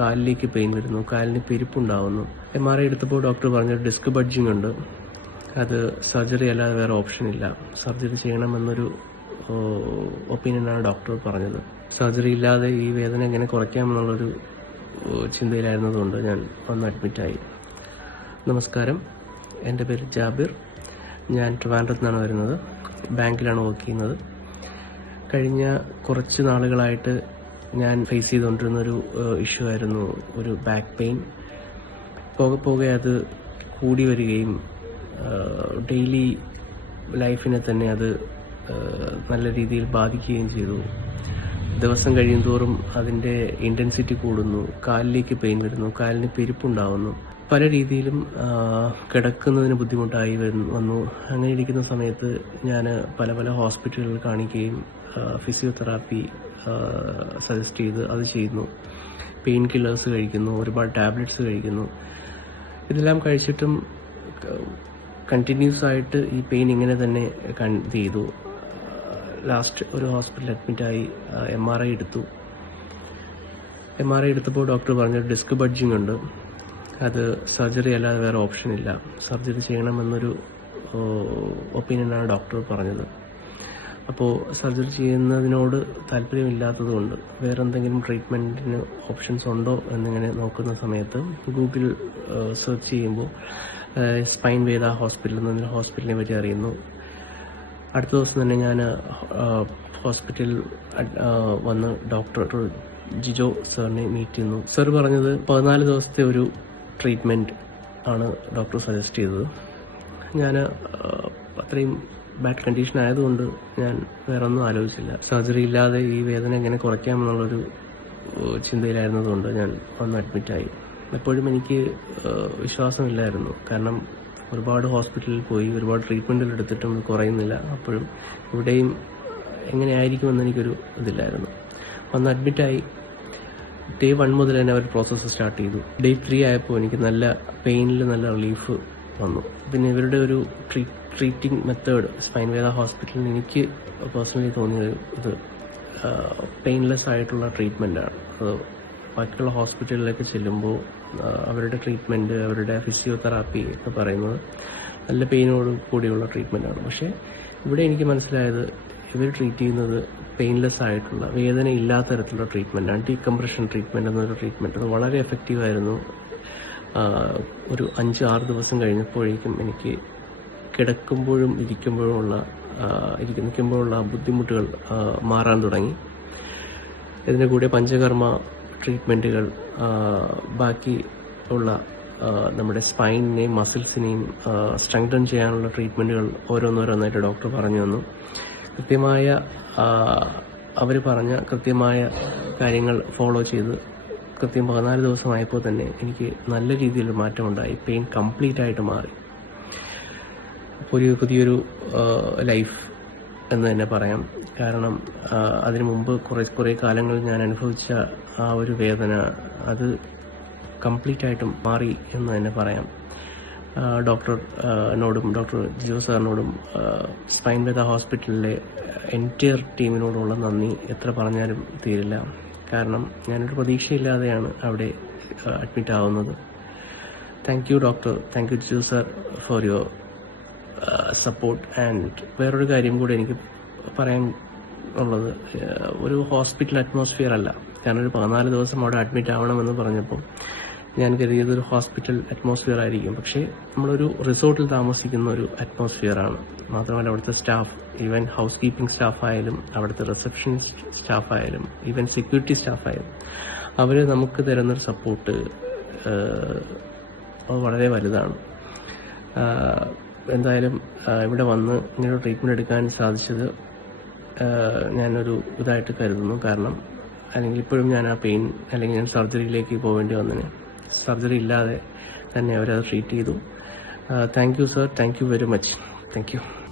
കാലിലേക്ക് pain വരുന്നു കാലിന് പെരുപ്പുണ്ടാവുന്നു. എം ആർ ഐ എടുത്തപ്പോൾ ഡോക്ടർ പറഞ്ഞു ഡിസ്ക് ബഡ്ജിങ് ഉണ്ട്. അത് സർജറി അല്ലാതെ വേറെ ഓപ്ഷൻ ഇല്ല. സർജറി ചെയ്യണമെന്നൊരു ഒപ്പീനിയനാണ് ഡോക്ടർ പറഞ്ഞത്. സർജറി ഇല്ലാതെ ഈ വേദന എങ്ങനെ കുറയ്ക്കാമെന്നുള്ളൊരു ചിന്തയിലായിരുന്നതുകൊണ്ട് ഞാൻ വന്ന് അഡ്മിറ്റായി നമസ്കാരം. എന്റെ പേര് ജാബിർ. ഞാൻ ട്രിവാൻഡ്രത്ത് നിന്നാണ് വരുന്നത്. ബാങ്കിലാണ് വർക്ക് ചെയ്യുന്നത്. കഴിഞ്ഞ കുറച്ച് നാളുകളായിട്ട് ഞാൻ ഫേസ് ചെയ്തുകൊണ്ടിരുന്ന ഒരു ഇഷ്യൂ ആയിരുന്നു ഒരു ബാക്ക് പെയിൻ പോകെ പോകെ അത് കൂടി വരികയും ഡെയിലി ലൈഫിനെ തന്നെ അത് നല്ല രീതിയിൽ ബാധിക്കുകയും ചെയ്തു. ദിവസം കഴിയും തോറും അതിന്റെ ഇന്റൻസിറ്റി കൂടുന്നു. കാലിലേക്ക് പെയിൻ വരുന്നു. കാലിന് പെരുപ്പുണ്ടാവുന്നു. പല രീതിയിലും കിടക്കുന്നതിന് ബുദ്ധിമുട്ടായി വന്നു. അങ്ങനെ ഇരിക്കുന്ന സമയത്ത് ഞാൻ പല പല ഹോസ്പിറ്റലുകളിൽ കാണിക്കുകയും ഫിസിയോതെറാപ്പി സജസ്റ്റ് ചെയ്ത് അത് ചെയ്യുന്നു. പെയിൻ കില്ലേഴ്സ് കഴിക്കുന്നു. ഒരുപാട് ടാബ്ലറ്റ്സ് കഴിക്കുന്നു. ഇതെല്ലാം കഴിച്ചിട്ടും കണ്ടിന്യൂസ് ആയിട്ട് ഈ പെയിൻ ഇങ്ങനെ തന്നെ ചെയ്തു. ലാസ്റ്റ് ഒരു ഹോസ്പിറ്റലിൽ അഡ്മിറ്റായി എം ആർ ഐ എടുത്തു. എം ആർ ഐ എടുത്തപ്പോൾ ഡോക്ടർ പറഞ്ഞു ഡിസ്ക് ബഡ്ജിങ് ഉണ്ട്. അത് സർജറി അല്ലാതെ വേറെ ഓപ്ഷൻ ഇല്ല. സർജറി ചെയ്യണമെന്നൊരു ഒപ്പീനിയനാണ് ഡോക്ടർ പറഞ്ഞത്. അപ്പോൾ സർജറി ചെയ്യുന്നതിനോട് താല്പര്യമില്ലാത്തതുകൊണ്ട് വേറെ എന്തെങ്കിലും ട്രീറ്റ്മെന്റിന് ഓപ്ഷൻസ് ഉണ്ടോ എന്നിങ്ങനെ നോക്കുന്ന സമയത്ത് ഗൂഗിൾ സെർച്ച് ചെയ്യുമ്പോൾ സ്പൈൻ വേദ ഹോസ്പിറ്റൽ എന്നൊരു ഹോസ്പിറ്റലിനെ പറ്റി അറിയുന്നു. അടുത്ത ദിവസം തന്നെ ഞാൻ ഹോസ്പിറ്റലിൽ വന്ന് ഡോക്ടർ ജിജോ സാറിനെ മീറ്റ് ചെയ്യുന്നു. സാർ പറഞ്ഞത് പതിനാല് ദിവസത്തെ ഒരു ട്രീറ്റ്മെന്റ് ആണ് ഡോക്ടർ സജസ്റ്റ് ചെയ്തത്. ഞാൻ അത്രയും ബാഡ് കണ്ടീഷൻ ആയതുകൊണ്ട് ഞാൻ വേറെ ഒന്നും ആലോചിച്ചില്ല. സർജറി ഇല്ലാതെ ഈ വേദന എങ്ങനെ കുറയ്ക്കാമെന്നുള്ളൊരു ചിന്തയിലായിരുന്നതുകൊണ്ട് ഞാൻ വന്ന് അഡ്മിറ്റായി എപ്പോഴും എനിക്ക് വിശ്വാസമില്ലായിരുന്നു. കാരണം ഒരുപാട് ഹോസ്പിറ്റലിൽ പോയി ഒരുപാട് ട്രീറ്റ്മെന്റുകൾ എടുത്തിട്ടും കുറയുന്നില്ല. അപ്പോഴും ഇവിടെയും എങ്ങനെയായിരിക്കുമെന്ന് എനിക്കൊരു ഇതില്ലായിരുന്നു. വന്ന് അഡ്മിറ്റായി ഡേ വൺ മുതൽ തന്നെ അവർ പ്രോസസ്സ് സ്റ്റാർട്ട് ചെയ്തു. ഡേ ത്രീ ആയപ്പോൾ എനിക്ക് നല്ല പെയിനിൽ നല്ല റിലീഫ് വന്നു. പിന്നെ ഇവരുടെ ഒരു ട്രീറ്റിംഗ് മെത്തേഡ് സ്പൈൻ വേദ ഹോസ്പിറ്റലിൽ എനിക്ക് പേഴ്സണലി തോന്നിയത് ഇത് പെയിൻലെസ് ആയിട്ടുള്ള ട്രീറ്റ്മെന്റാണ് അത് ബാക്കിയുള്ള ഹോസ്പിറ്റലിലേക്ക് ചെല്ലുമ്പോൾ അവരുടെ ട്രീറ്റ്മെന്റ് അവരുടെ ഫിസിയോതെറാപ്പി എന്ന് പറയുന്നത് നല്ല പെയിനോട് കൂടിയുള്ള ട്രീറ്റ്മെന്റാണ് പക്ഷേ ഇവിടെ എനിക്ക് മനസ്സിലായത് ഇവർ ട്രീറ്റ് ചെയ്യുന്നത് പെയിൻലെസ് ആയിട്ടുള്ള വേദന ഇല്ലാത്ത തരത്തിലുള്ള ട്രീറ്റ്മെന്റാണ് ഡീകംപ്രഷൻ ട്രീറ്റ്മെന്റ് എന്നൊരു ട്രീറ്റ്മെന്റ് അത് വളരെ എഫക്റ്റീവ് ആയിരുന്നു. ഒരു അഞ്ച് ആറ് ദിവസം കഴിഞ്ഞപ്പോഴേക്കും എനിക്ക് കിടക്കുമ്പോഴും ഇരിക്കുമ്പോഴുമുള്ള ഇരിക്കുമ്പോഴുള്ള ബുദ്ധിമുട്ടുകൾ മാറാൻ തുടങ്ങി. ഇതിന്റെ കൂടെ പഞ്ചകർമ്മ ട്രീറ്റ്മെന്റുകൾ ബാക്കി ഉള്ള നമ്മുടെ സ്പൈനിനെയും മസിൽസിനെയും സ്ട്രെങ്തൻ ചെയ്യാനുള്ള ട്രീറ്റ്മെന്റുകൾ ഓരോന്നോരോന്നായിട്ട് ഡോക്ടർ പറഞ്ഞു തന്നു. കൃത്യമായ അവർ പറഞ്ഞ കൃത്യമായ കാര്യങ്ങൾ ഫോളോ ചെയ്ത് കൃത്യം പതിനാല് ദിവസമായപ്പോൾ തന്നെ എനിക്ക് നല്ല രീതിയിൽ മാറ്റമുണ്ടായി. പെയിൻ കംപ്ലീറ്റ് ആയിട്ട് മാറി. ഒരു പുതിയൊരു ലൈഫ് എന്ന് തന്നെ പറയാം. കാരണം അതിനു മുമ്പ് കുറേ കുറേ കാലങ്ങൾ ഞാൻ അനുഭവിച്ച ആ ഒരു വേദന അത് കംപ്ലീറ്റ് ആയിട്ടും മാറി എന്ന് തന്നെ പറയാം. ഡോക്ടർനോടും ഡോക്ടർ ജിയോ സാറിനോടും സ്പൈൻ വേദ ഹോസ്പിറ്റലിലെ എന്റയർ ടീമിനോടുള്ള നന്ദി എത്ര പറഞ്ഞാലും തീരില്ല. കാരണം ഞാനൊരു പ്രതീക്ഷയില്ലാതെയാണ് അവിടെ അഡ്മിറ്റ് ആവുന്നത്. Thank you doctor thank you Jio sir for your support and വേറൊരു കാര്യം കൂടി എനിക്ക് പറയാൻ ഉള്ളത് ഒരു ഹോസ്പിറ്റൽ അറ്റ്മോസ്ഫിയർ അല്ല. ഒരു പതിനാല് ദിവസം അവിടെ അഡ്മിറ്റ് ആവണമെന്ന് പറഞ്ഞപ്പോൾ ഞാൻ കരുതിയത് ഒരു ഹോസ്പിറ്റൽ അറ്റ്മോസ്ഫിയർ ആയിരിക്കും. പക്ഷേ നമ്മളൊരു റിസോർട്ടിൽ താമസിക്കുന്ന ഒരു അറ്റ്മോസ്ഫിയർ ആണ്. മാത്രമല്ല അവിടുത്തെ staff even house keeping staff ആയാലും അവിടുത്തെ റിസപ്ഷൻ സ്റ്റാഫ് ആയാലും ഈവൻ സെക്യൂരിറ്റി സ്റ്റാഫ് ആയാലും അവർ നമുക്ക് തരുന്നൊരു സപ്പോർട്ട് വളരെ വലുതാണ്. എന്തായാലും ഇവിടെ വന്ന് ഇങ്ങനെ ട്രീറ്റ്മെന്റ് എടുക്കാൻ സാധിച്ചത് ഞാനൊരു ഇതായിട്ട് കരുതുന്നു. കാരണം അല്ലെങ്കിൽ ഇപ്പോഴും ഞാൻ ആ പെയിൻ അല്ലെങ്കിൽ ഞാൻ സർജറിയിലേക്ക് പോകേണ്ടി വന്നതിന് സർജറി ഇല്ലാതെ തന്നെ അവരത് ട്രീറ്റ് ചെയ്തു. Thank you sir. Thank you very much. Thank you.